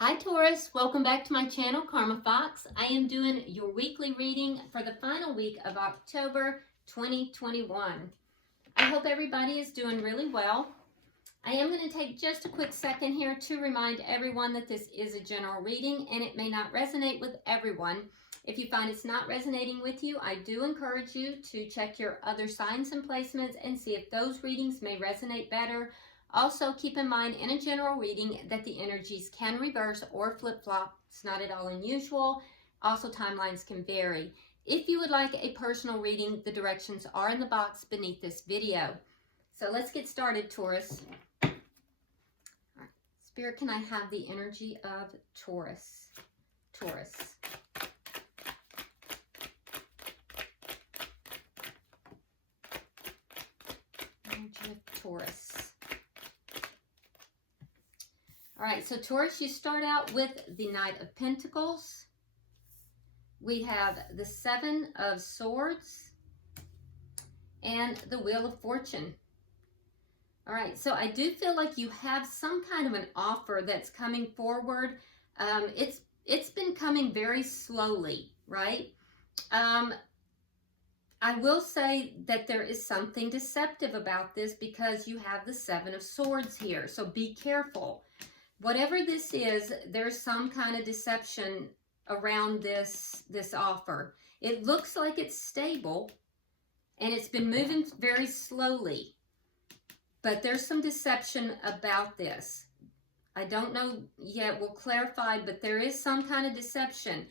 Hi Taurus, welcome back to my channel, Karma Fox. I am doing your weekly reading for the final week of October 2021. I hope everybody is doing really well. I am going to take just a quick second here to remind everyone that this is a general reading and it may not resonate with everyone. If you find it's not resonating with you, I do encourage you to check your other signs and placements and see if those readings may resonate better. Also, keep in mind in a general reading that the energies can reverse or flip-flop. It's not at all unusual. Also, timelines can vary. If you would like a personal reading, the directions are in the box beneath this video. So let's get started, Taurus. All right. Spirit, can I have the energy of Taurus? Taurus. Energy of Taurus. All right, so Taurus, you start out with the Knight of Pentacles. We have the Seven of Swords and the Wheel of Fortune. All right, so I do feel like you have some kind of an offer that's coming forward. It's been coming very slowly, right? I will say that there is something deceptive about this because you have the Seven of Swords here, so be careful. Whatever this is, there's some kind of deception around this offer. It looks like it's stable and it's been moving very slowly, but there's some deception about this. I don't know yet, we'll clarify, but there is some kind of deception.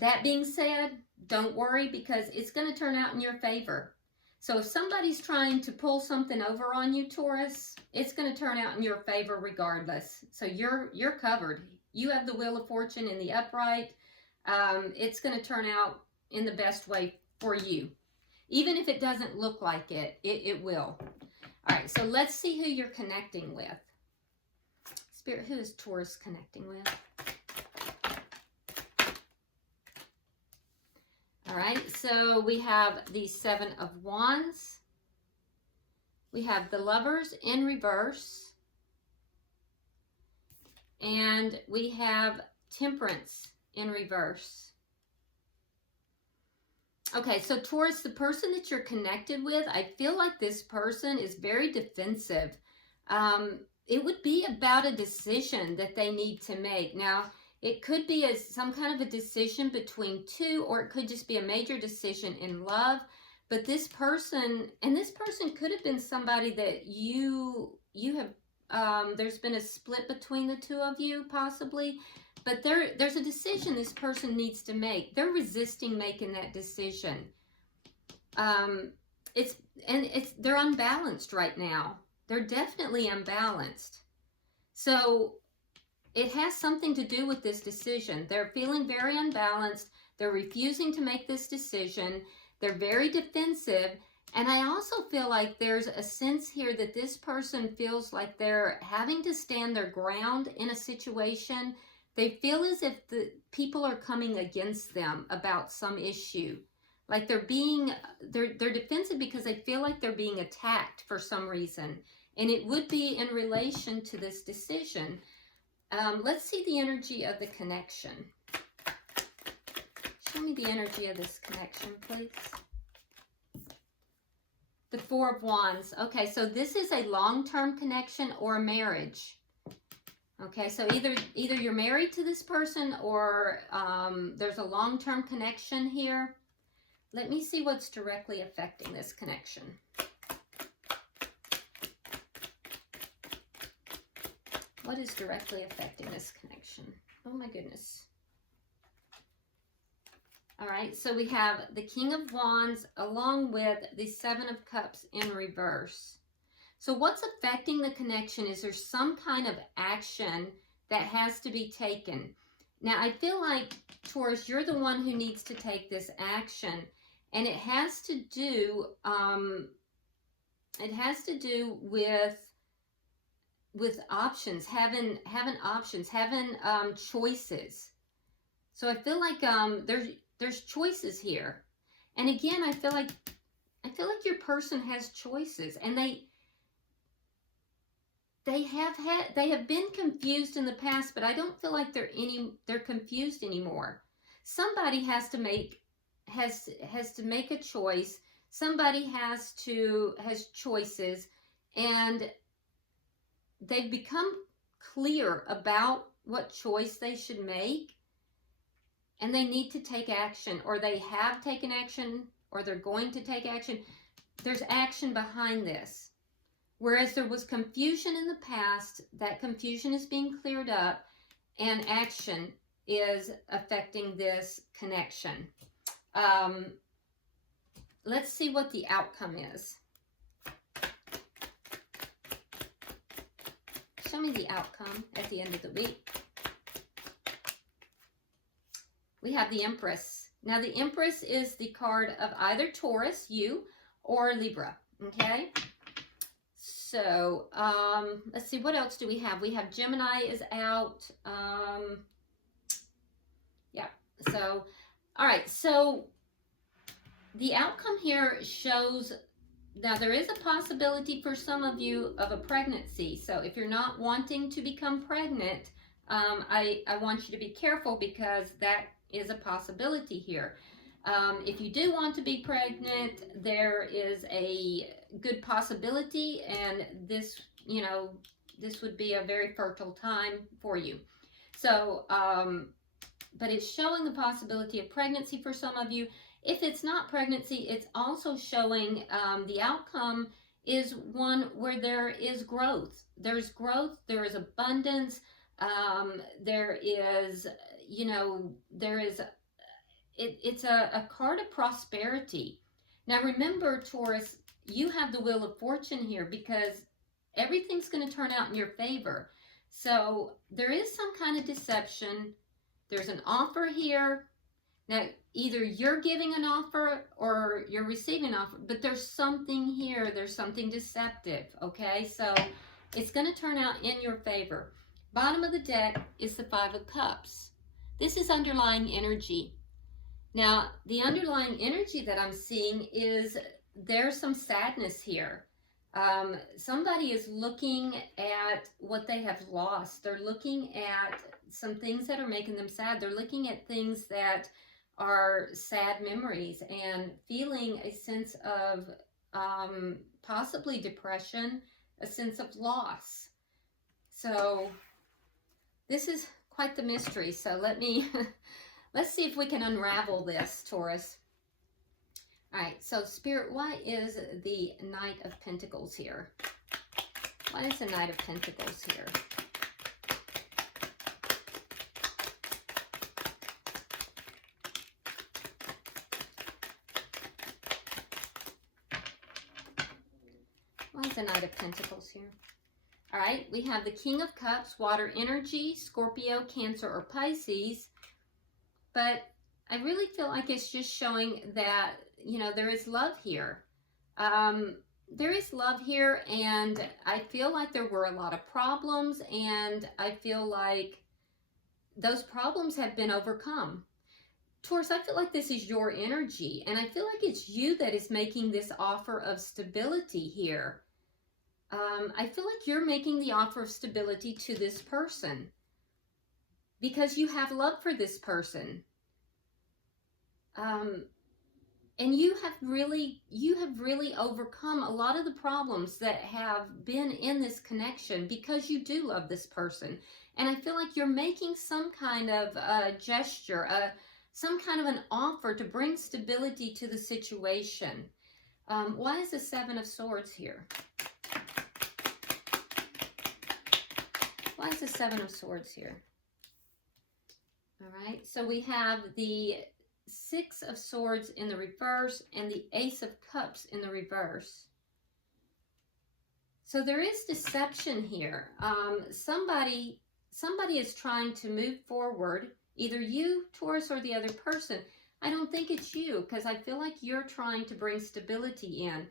That being said, don't worry because it's going to turn out in your favor. So if somebody's trying to pull something over on you, Taurus, it's going to turn out in your favor regardless. So you're covered. You have the Wheel of Fortune in the upright. It's going to turn out in the best way for you. Even if it doesn't look like it, it will. All right, so let's see who you're connecting with. Spirit, who is Taurus connecting with? All right, so we have the Seven of Wands. We have the Lovers in reverse. And we have Temperance in reverse. Okay, so Taurus, the person that you're connected with, I feel like this person is very defensive. It would be about a decision that they need to make. Now, it could be some kind of a decision between two, or it could just be a major decision in love. But this person, and this person could have been somebody that you have, there's been a split between the two of you possibly. But there's a decision this person needs to make. They're resisting making that decision. They're unbalanced right now. They're definitely unbalanced. So it has something to do with this decision. They're feeling very unbalanced. They're refusing to make this decision. They're very defensive. And I also feel like there's a sense here that this person feels like they're having to stand their ground in a situation. They feel as if the people are coming against them about some issue. Like they're defensive because they feel like they're being attacked for some reason. And it would be in relation to this decision. Let's see the energy of the connection. Show me the energy of this connection, please. The Four of Wands. Okay, so this is a long-term connection or a marriage. Okay, so either you're married to this person or there's a long-term connection here. Let me see what's directly affecting this connection. What is directly affecting this connection? Oh my goodness. All right, so we have the King of Wands along with the Seven of Cups in reverse. So what's affecting the connection is there's some kind of action that has to be taken. Now, I feel like, Taurus, you're the one who needs to take this action. And it has to do with options, having options, having choices. So I feel like there's choices here. And again, I feel like your person has choices, and they have been confused in the past, but I don't feel like they're confused anymore. Somebody has to make a choice. Somebody has choices, and they've become clear about what choice they should make, and they need to take action, or they have taken action, or they're going to take action. There's action behind this. Whereas there was confusion in the past, that confusion is being cleared up, and action is affecting this connection. Let's see what the outcome is. Show me the outcome at the end of the week. We have the Empress. Now the Empress is the card of either Taurus, you, or Libra, okay? So, let's see, what else do we have? We have Gemini is out. Yeah, so, all right, so the outcome here shows, now there is a possibility for some of you of a pregnancy. So if you're not wanting to become pregnant, I want you to be careful, because that is a possibility here. If you do want to be pregnant, there is a good possibility, and this, you know, this would be a very fertile time for you. So, but it's showing the possibility of pregnancy for some of you. If it's not pregnancy, it's also showing the outcome is one where there is growth. There's growth, there is abundance, there is, you know, there is, it's a card of prosperity. Now remember, Taurus, you have the Wheel of Fortune here, because everything's going to turn out in your favor. So there is some kind of deception. There's an offer here. Now, either you're giving an offer or you're receiving an offer, but there's something here. There's something deceptive, okay? So it's going to turn out in your favor. Bottom of the deck is the Five of Cups. This is underlying energy. Now, the underlying energy that I'm seeing is there's some sadness here. Somebody is looking at what they have lost. They're looking at some things that are making them sad. They're looking at things that are sad memories and feeling a sense of possibly depression, a sense of loss. So this is quite the mystery. So let's see if we can unravel this, Taurus. All right, so Spirit, what is the Knight of Pentacles here? What is the Knight of Pentacles here? What is the Knight of Pentacles here? All right, we have the King of Cups, water energy, Scorpio, Cancer, or Pisces. But I really feel like it's just showing that, you know, there is love here. There is love here, and I feel like there were a lot of problems, and I feel like those problems have been overcome. Taurus, I feel like this is your energy, and I feel like it's you that is making this offer of stability here. I feel like you're making the offer of stability to this person because you have love for this person. And you have really overcome a lot of the problems that have been in this connection because you do love this person. And I feel like you're making some kind of gesture, some kind of an offer to bring stability to the situation. Why is the Seven of Swords here? Why is the Seven of Swords here? All right, so we have the Six of Swords in the reverse and the Ace of Cups in the reverse. So there is deception here. Somebody is trying to move forward, either you, Taurus, or the other person. I don't think it's you, because I feel like you're trying to bring stability in.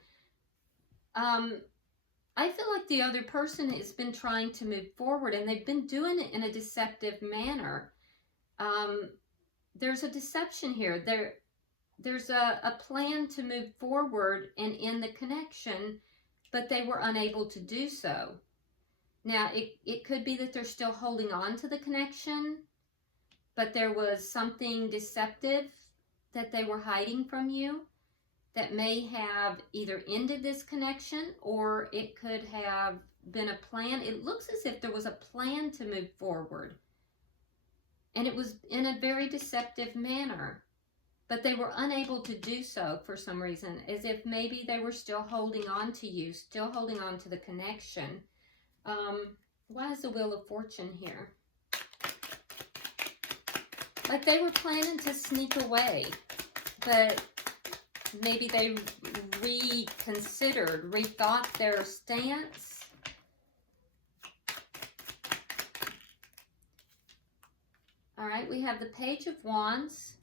I feel like the other person has been trying to move forward, and they've been doing it in a deceptive manner. There's a deception here. There's a plan to move forward and end the connection, but they were unable to do so. Now, it could be that they're still holding on to the connection, but there was something deceptive that they were hiding from you that may have either ended this connection, or it could have been a plan. It looks as if there was a plan to move forward, and it was in a very deceptive manner, but they were unable to do so for some reason, as if maybe they were still holding on to you, still holding on to the connection. Why is the Wheel of Fortune here? Like they were planning to sneak away, but maybe they reconsidered, rethought their stance. All right, we have the Page of Wands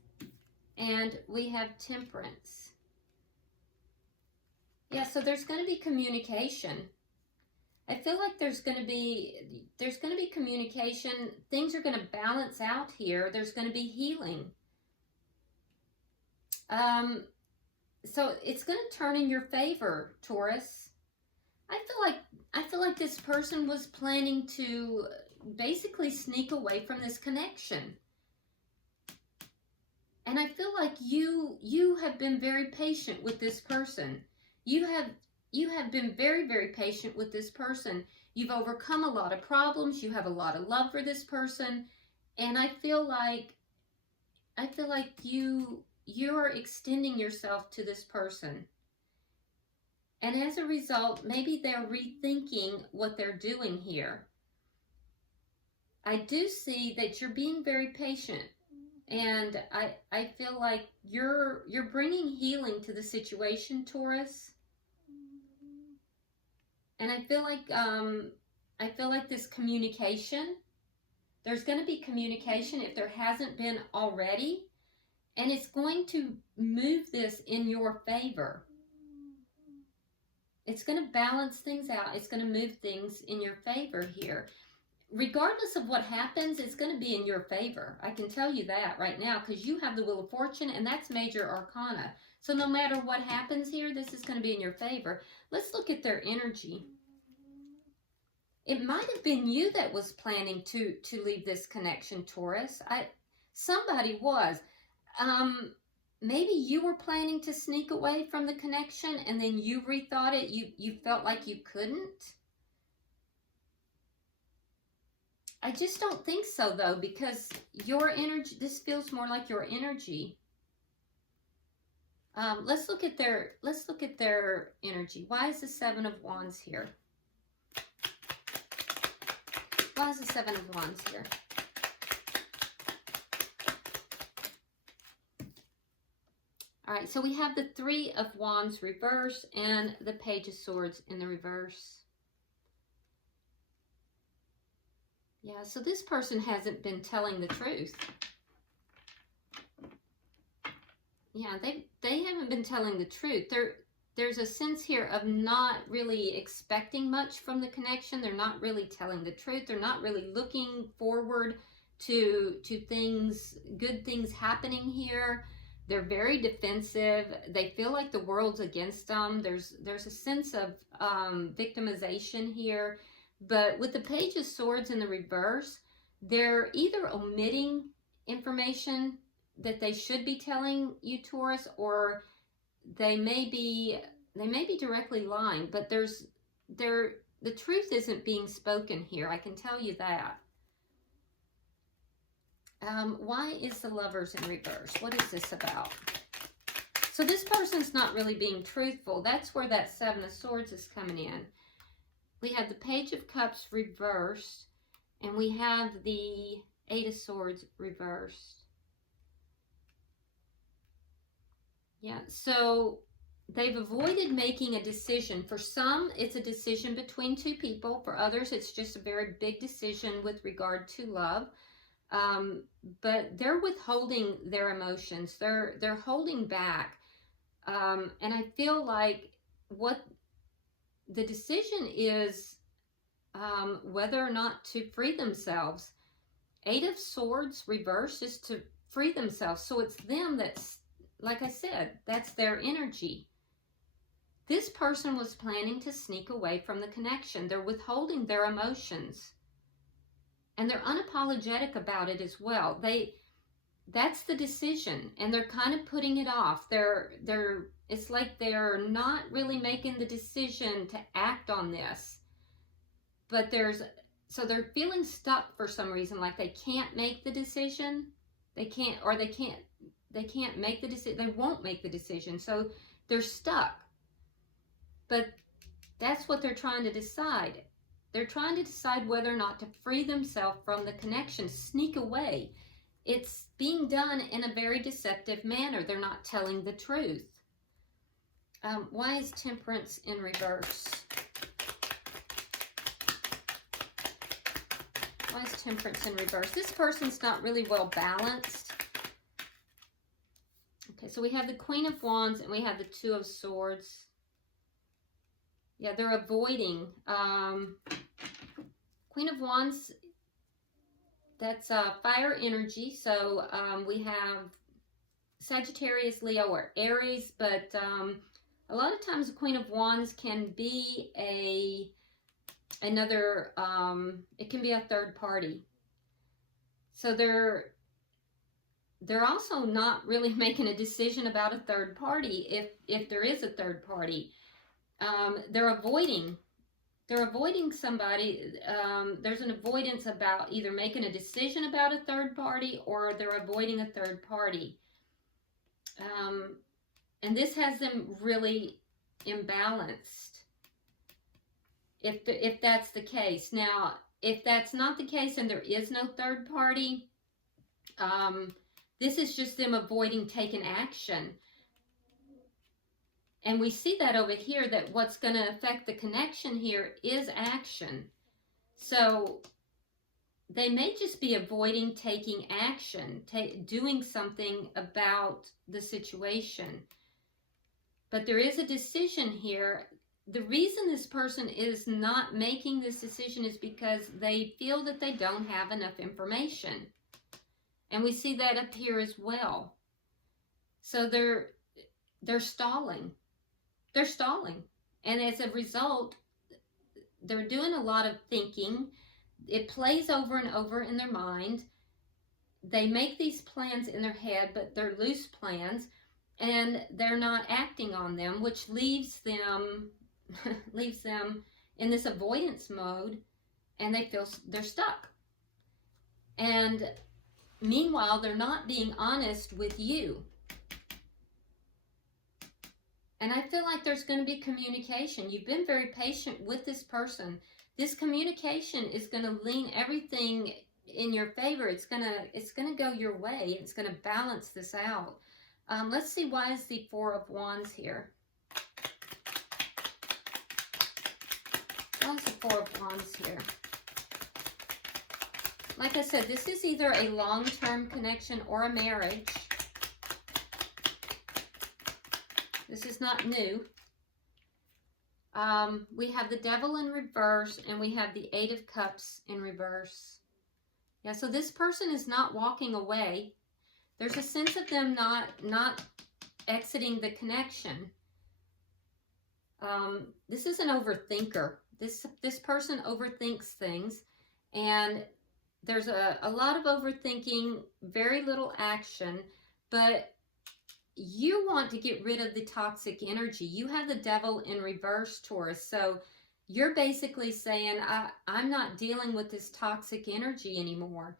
and we have Temperance. Yeah, so there's going to be communication. I feel like there's going to be communication. Things are going to balance out here. There's going to be healing. So it's going to turn in your favor, Taurus. I feel like this person was planning to basically sneak away from this connection. And I feel like you have been very patient with this person. You have been very, very patient with this person. You've overcome a lot of problems. You have a lot of love for this person. And I feel like you're extending yourself to this person. And as a result, maybe they're rethinking what they're doing here. I do see that you're being very patient. And I feel like you're bringing healing to the situation, Taurus. And I feel like this communication, there's going to be communication if there hasn't been already, and it's going to move this in your favor. It's going to balance things out. It's going to move things in your favor here. Regardless of what happens, it's going to be in your favor. I can tell you that right now, because you have the Wheel of Fortune, and that's major arcana. So no matter what happens here, this is going to be in your favor. Let's look at their energy. It might have been you that was planning to leave this connection, Taurus. Somebody was. Maybe you were planning to sneak away from the connection, and then you rethought it. You felt like you couldn't. I just don't think so, though, because your energy, this feels more like your energy. Let's look at their energy. Why is the Seven of Wands here? Why is the Seven of Wands here? All right, so we have the Three of Wands reverse and the Page of Swords in the reverse. Yeah, so this person hasn't been telling the truth. Yeah, they haven't been telling the truth. There's a sense here of not really expecting much from the connection. They're not really telling the truth. They're not really looking forward to things, good things happening here. They're very defensive. They feel like the world's against them. There's a sense of victimization here. But with the Page of Swords in the reverse, they're either omitting information that they should be telling you, Taurus, or they may be directly lying. But the truth isn't being spoken here. I can tell you that. Why is the Lovers in reverse? What is this about? So this person's not really being truthful. That's where that Seven of Swords is coming in. We have the Page of Cups reversed, and we have the Eight of Swords reversed. Yeah, so they've avoided making a decision. For some, it's a decision between two people. For others, it's just a very big decision with regard to love. But they're withholding their emotions. They're holding back. And I feel like what the decision is whether or not to free themselves. Eight of Swords reversed is to free themselves. So it's them that's, like I said, that's their energy. This person was planning to sneak away from the connection. They're withholding their emotions. And they're unapologetic about it as well. That's the decision, and they're kind of putting it off. It's like they're not really making the decision to act on this. But so they're feeling stuck for some reason, like they can't make the decision. They can't make the decision. They won't make the decision. So they're stuck. But that's what they're trying to decide. They're trying to decide whether or not to free themselves from the connection, sneak away. It's being done in a very deceptive manner. They're not telling the truth. Why is Temperance in reverse? Why is Temperance in reverse? This person's not really well balanced. Okay, so we have the Queen of Wands and we have the Two of Swords. Yeah, they're avoiding. Queen of Wands, that's fire energy. So we have Sagittarius, Leo, or Aries, but a lot of times the Queen of Wands can be it can be a third party. So they're also not really making a decision about a third party if there is a third party. They're avoiding somebody. There's an avoidance about either making a decision about a third party or they're avoiding a third party. And this has them really imbalanced if that's the case. Now, if that's not the case and there is no third party, this is just them avoiding taking action. And we see that over here, that what's going to affect the connection here is action. So they may just be avoiding taking action, doing something about the situation. But there is a decision here. The reason this person is not making this decision is because they feel that they don't have enough information. And we see that up here as well. So they're stalling. They're stalling. And as a result, they're doing a lot of thinking. It plays over and over in their mind. They make these plans in their head, but they're loose plans, and they're not acting on them, which leaves them in this avoidance mode, and they feel they're stuck. And meanwhile, they're not being honest with you. And I feel like there's going to be communication. You've been very patient with this person. This communication is going to lean everything in your favor. It's going to go your way. It's going to balance this out. Let's see, why is the Four of Wands here? Why is the Four of Wands here? Like I said, this is either a long-term connection or a marriage. This is not new. We have the Devil in reverse, and we have the Eight of Cups in reverse. Yeah, so this person is not walking away. There's a sense of them not exiting the connection. This is an overthinker. This person overthinks things, and there's a lot of overthinking, very little action, but you want to get rid of the toxic energy. You have the Devil in reverse, Taurus. So you're basically saying, I'm not dealing with this toxic energy anymore.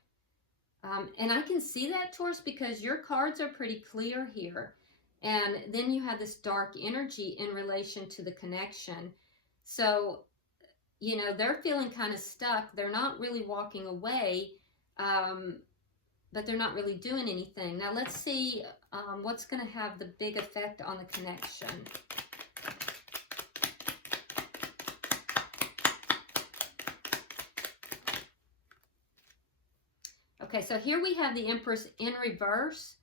And I can see that, Taurus, because your cards are pretty clear here. And then you have this dark energy in relation to the connection. So, you know, they're feeling kind of stuck. They're not really walking away, but they're not really doing anything. Now, let's see what's going to have the big effect on the connection. Okay, so here we have the Empress in reverse.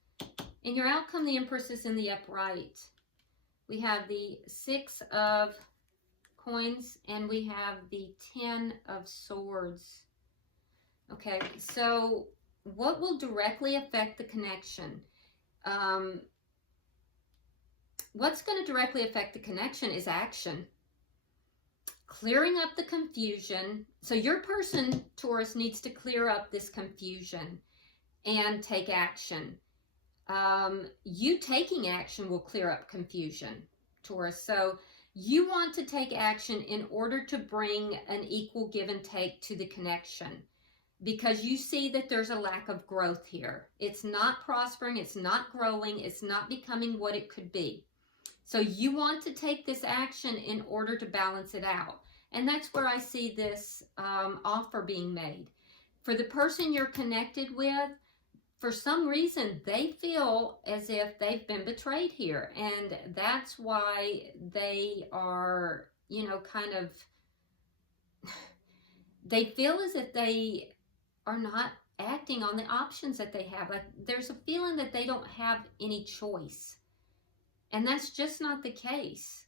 In your outcome, the Empress is in the upright. We have the Six of Coins, and we have the Ten of Swords. Okay, so what will directly affect the connection? what's going to directly affect the connection is action. Clearing up the confusion. So your person, Taurus, needs to clear up this confusion and take action. You taking action will clear up confusion, Taurus. So you want to take action in order to bring an equal give and take to the connection, because you see that there's a lack of growth here. It's not prospering, it's not growing, it's not becoming what it could be. So you want to take this action in order to balance it out. And that's where I see this offer being made. For the person you're connected with, for some reason, they feel as if they've been betrayed here. And that's why they are, you know, kind of, they feel as if they are not acting on the options that they have. Like there's a feeling that they don't have any choice. And that's just not the case.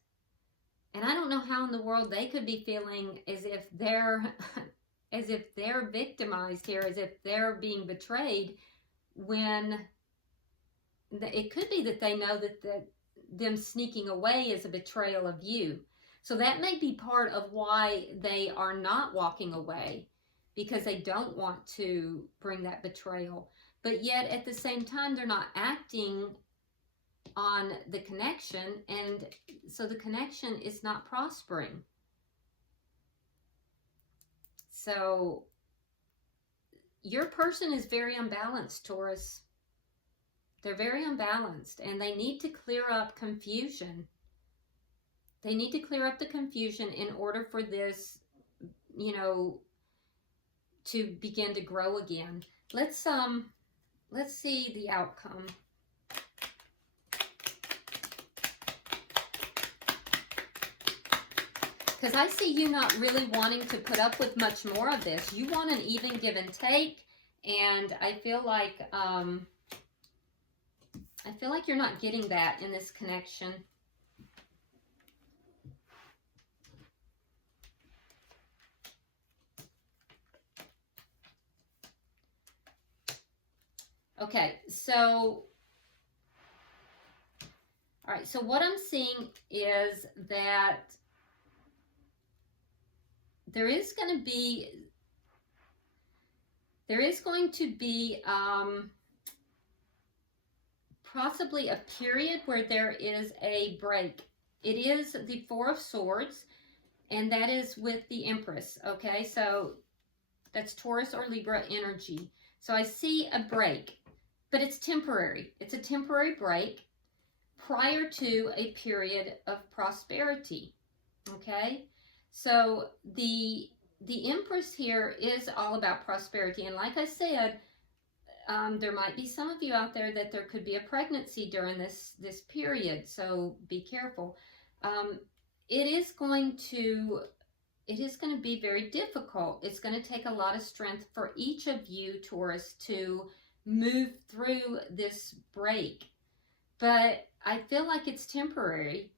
And I don't know how in the world they could be feeling as if they're victimized here, as if they're being betrayed, when it could be that they know that them sneaking away is a betrayal of you. So that may be part of why they are not walking away, because they don't want to bring that betrayal. But yet at the same time, they're not acting on the connection, and so the connection is not prospering. So your person is very unbalanced, Taurus. They're very unbalanced, and they need to clear up confusion. They need to clear up the confusion in order for this, you know, to begin to grow again. Let's see the outcome. Because I see you not really wanting to put up with much more of this. You want an even give and take, and I feel like you're not getting that in this connection. Okay, so all right, so what I'm seeing is that there is going to be possibly a period where there is a break. It is the Four of Swords, and that is with the Empress, okay? So that's Taurus or Libra energy. So I see a break, but it's temporary. It's a temporary break prior to a period of prosperity, okay? So the Empress here is all about prosperity. And like I said, there might be some of you out there that there could be a pregnancy during this period. So be careful. It is going to be very difficult. It's going to take a lot of strength for each of you, Taurus, to move through this break. But I feel like it's temporary,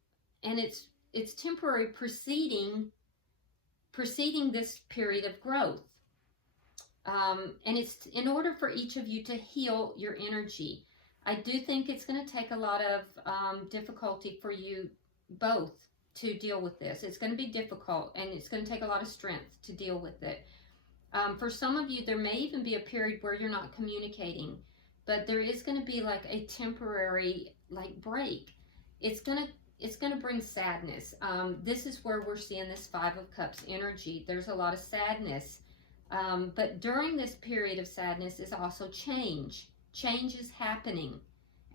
and it's temporary preceding this period of growth. And it's in order for each of you to heal your energy. I do think it's going to take a lot of difficulty for you both to deal with this. It's going to be difficult, and it's going to take a lot of strength to deal with it. For some of you, there may even be a period where you're not communicating, but there is going to be like a temporary break. It's going to bring sadness. This is where we're seeing this Five of Cups energy. There's a lot of sadness. But during this period of sadness is also change. Change is happening.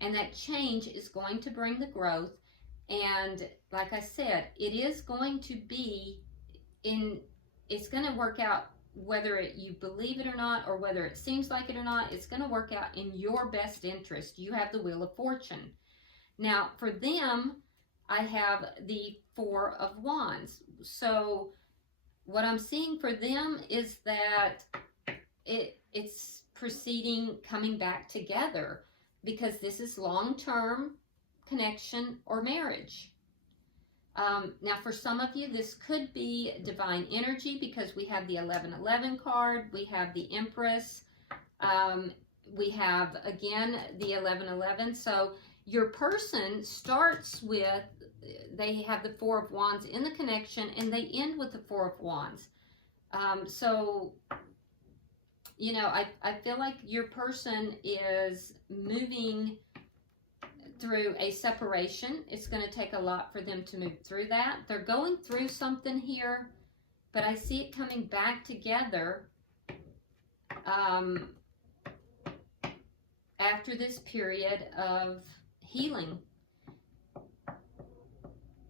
And that change is going to bring the growth. And like I said, it is going to be it's going to work out, whether you believe it or not, or whether it seems like it or not, it's going to work out in your best interest. You have the Wheel of Fortune. Now, for them, I have the Four of Wands. So what I'm seeing for them is that it's proceeding, coming back together, because this is long-term connection or marriage. Now, for some of you, this could be divine energy, because we have the 1111 card, we have the Empress, we have, again, the 1111. So your person starts with, they have the Four of Wands in the connection, and they end with the Four of Wands. So, you know, I feel like your person is moving through a separation. It's going to take a lot for them to move through that. They're going through something here, but I see it coming back together after this period of healing.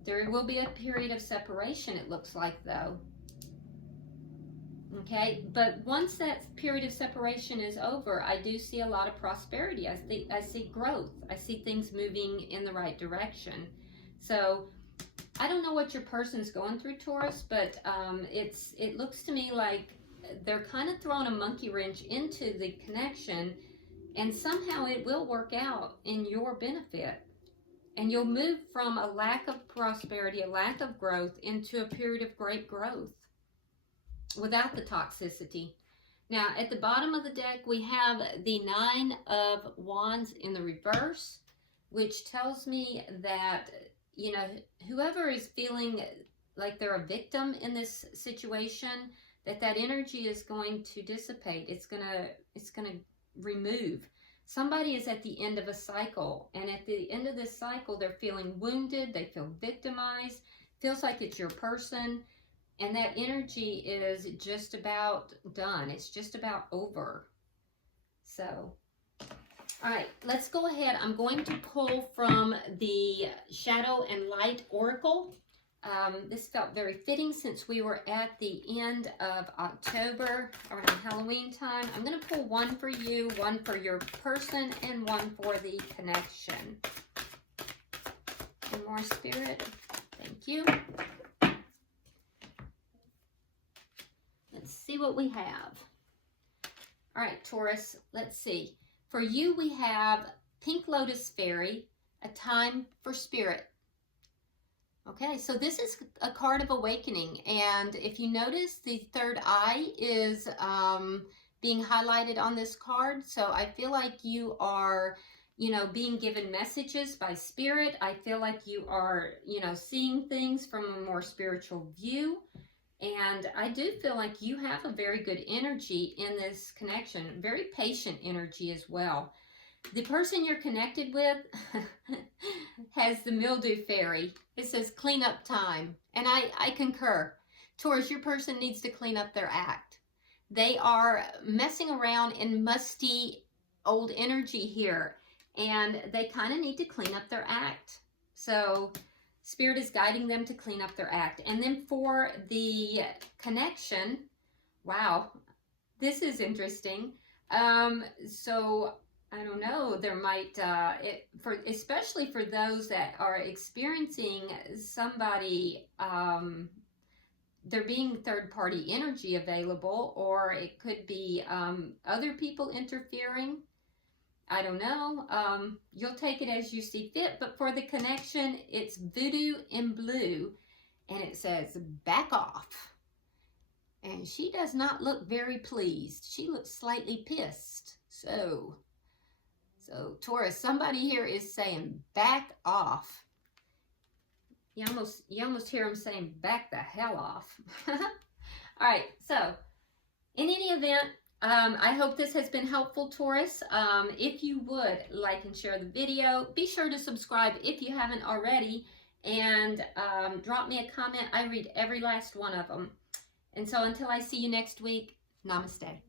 There will be a period of separation, it looks like, though. Okay, but once that period of separation is over, I do see a lot of prosperity. I see growth. I see things moving in the right direction. So I don't know what your person's going through, Taurus, but it looks to me like they're kind of throwing a monkey wrench into the connection, and somehow it will work out in your benefit. And you'll move from a lack of prosperity, a lack of growth, into a period of great growth without the toxicity. Now, at the bottom of the deck, we have the Nine of Wands in the reverse, which tells me that, you know, whoever is feeling like they're a victim in this situation, that energy is going to dissipate. It's gonna remove. Somebody is at the end of a cycle, and at the end of this cycle, they're feeling wounded, they feel victimized, feels like it's your person, and that energy is just about done. It's just about over. So, all right, let's go ahead. I'm going to pull from the Shadow and Light Oracle. This felt very fitting since we were at the end of October, around Halloween time. I'm going to pull one for you, one for your person, and one for the connection. And more, Spirit. Thank you. Let's see what we have. All right, Taurus, let's see. For you, we have Pink Lotus Fairy, A Time for Spirit. Okay, so this is a card of awakening, and if you notice, the third eye is being highlighted on this card. So I feel like you are, you know, being given messages by Spirit. I feel like you are, you know, seeing things from a more spiritual view, and I do feel like you have a very good energy in this connection, very patient energy as well. The person you're connected with has the Mildew Fairy. It says clean up time. And I concur. Taurus, your person needs to clean up their act. They are messing around in musty old energy here. And they kind of need to clean up their act. So Spirit is guiding them to clean up their act. And then for the connection, wow, this is interesting. So I don't know, there might, especially for those that are experiencing somebody, there being third-party energy available, or it could be other people interfering. I don't know. You'll take it as you see fit, but for the connection, it's Voodoo in blue, and it says, back off. And she does not look very pleased. She looks slightly pissed. So Taurus, somebody here is saying, back off. You almost hear them saying, back the hell off. All right, so in any event, I hope this has been helpful, Taurus. If you would like and share the video, be sure to subscribe if you haven't already, and drop me a comment. I read every last one of them. And so until I see you next week, namaste.